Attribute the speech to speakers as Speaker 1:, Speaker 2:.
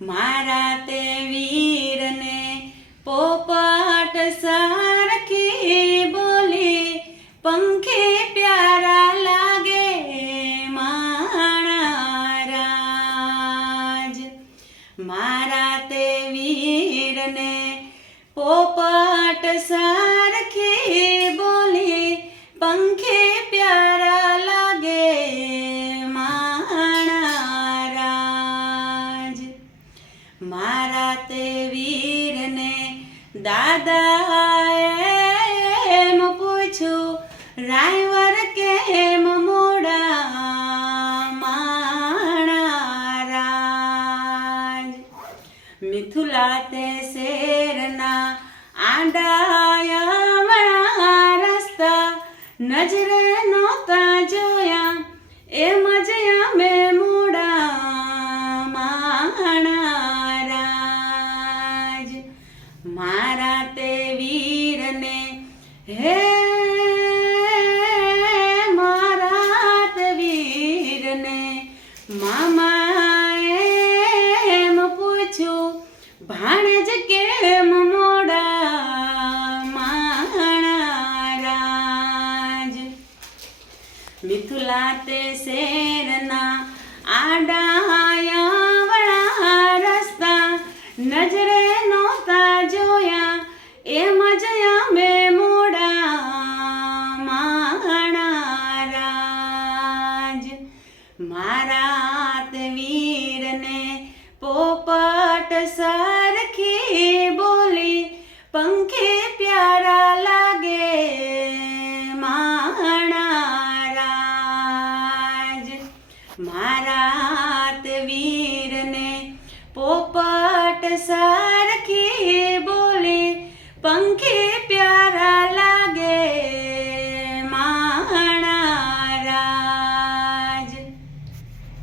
Speaker 1: મારા તે વીરને પોપટ સારખી બોલી, પંખે પ્યારા લાગે માણા રાજ મારા તે વીરને પોપટ સારખી બોલી, પંખે દાદા એમ પૂછું, રાયવર કેમ મોડા માણા મિથુલા તે શેરના આંડાયા રસ્તા, નજરે નહોતા જોયા, એમ જ અમે હે મારા તે વીરને મામાએ એમ પૂછ્યું, ભાણેજ કેમ મોડા માણા રાજ? મિથુલા તે શેરના આડાયા રસ્તા નજરે મારા વીરને પોપટ સરખી બોલી પંખે પ્યારા લાગે માણા રાજ મારા